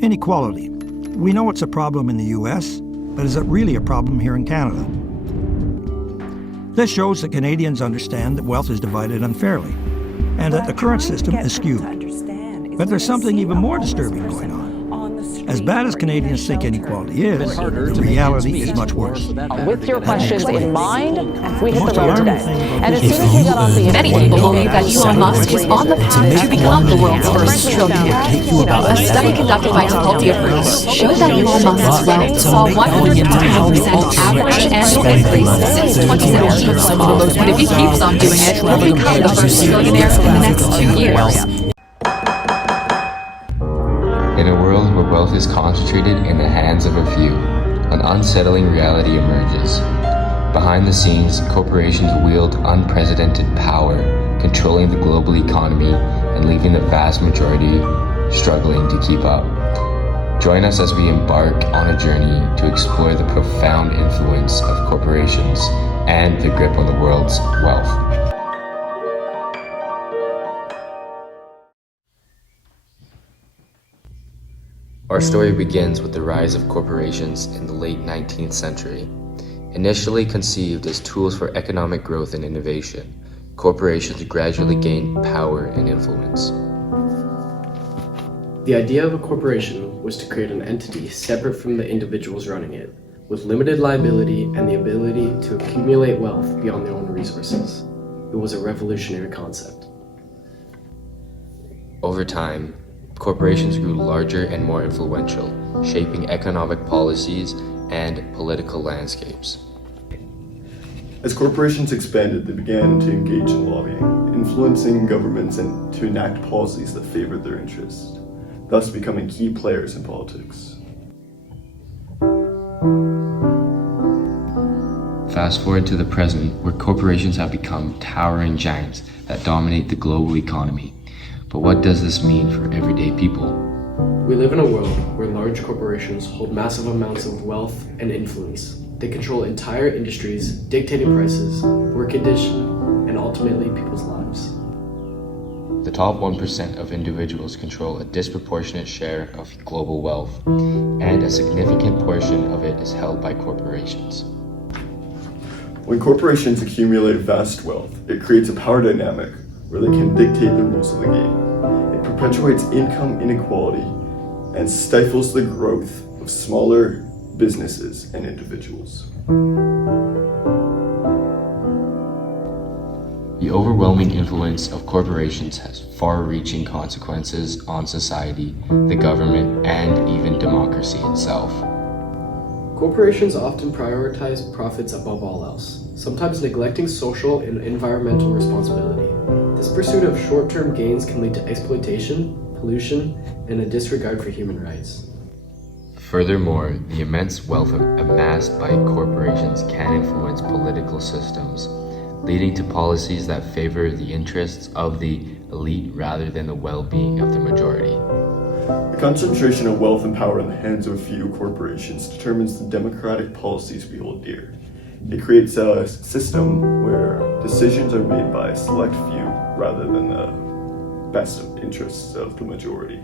Inequality. We know it's a problem in the US, but is it really a problem here in Canada? This shows that Canadians understand that wealth is divided unfairly, and that the current system is skewed. But there's something even more disturbing going on. As bad as Canadians think inequality is, the reality is much worse. With your questions in mind, we hit the road today. And as soon as we got off the Many people believe that Elon Musk is on the path to become the world's first trillionaire. A study conducted by Difficulty of Proof showed that Elon Musk's wealth saw 125% average annual increase since 2017. And if he keeps on doing it, he'll become the first trillionaire in the next 2 years. In a world where wealth is concentrated in the hands of a few, an unsettling reality emerges. Behind the scenes, corporations wield unprecedented power, controlling the global economy and leaving the vast majority struggling to keep up. Join us as we embark on a journey to explore the profound influence of corporations and their grip on the world's wealth. Our story begins with the rise of corporations in the late 19th century. Initially conceived as tools for economic growth and innovation, corporations gradually gained power and influence. The idea of a corporation was to create an entity separate from the individuals running it, with limited liability and the ability to accumulate wealth beyond their own resources. It was a revolutionary concept. Over time, corporations grew larger and more influential, shaping economic policies and political landscapes. As corporations expanded, they began to engage in lobbying, influencing governments and to enact policies that favored their interests, thus becoming key players in politics. Fast forward to the present, where corporations have become towering giants that dominate the global economy. But what does this mean for everyday people? We live in a world where large corporations hold massive amounts of wealth and influence. They control entire industries, dictating prices, work conditions, and ultimately people's lives. The top 1% of individuals control a disproportionate share of global wealth, and a significant portion of it is held by corporations. When corporations accumulate vast wealth, it creates a power dynamic where they can dictate the rules of the game. It perpetuates income inequality and stifles the growth of smaller businesses and individuals. The overwhelming influence of corporations has far-reaching consequences on society, the government, and even democracy itself. Corporations often prioritize profits above all else, sometimes neglecting social and environmental responsibility. This pursuit of short-term gains can lead to exploitation, pollution, and a disregard for human rights. Furthermore, the immense wealth amassed by corporations can influence political systems, leading to policies that favor the interests of the elite rather than the well-being of the majority. The concentration of wealth and power in the hands of a few corporations determines the democratic policies we hold dear. It creates a system where decisions are made by a select few rather than the best interests of the majority.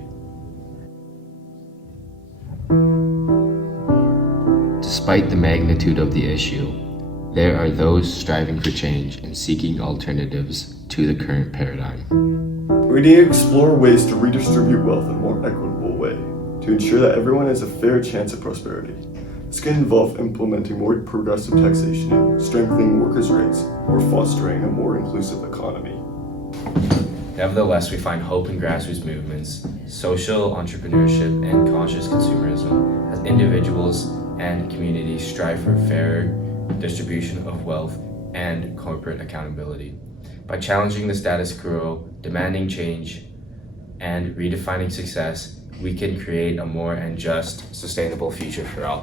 Despite the magnitude of the issue, there are those striving for change and seeking alternatives to the current paradigm. We need to explore ways to redistribute wealth in a more equitable way, to ensure that everyone has a fair chance at prosperity. This can involve implementing more progressive taxation, strengthening workers' rights, or fostering a more inclusive economy. Nevertheless, we find hope in grassroots movements, social entrepreneurship, and conscious consumerism as individuals and communities strive for fairer distribution of wealth and corporate accountability. By challenging the status quo, demanding change, and redefining success, we can create a more and just, sustainable future for all.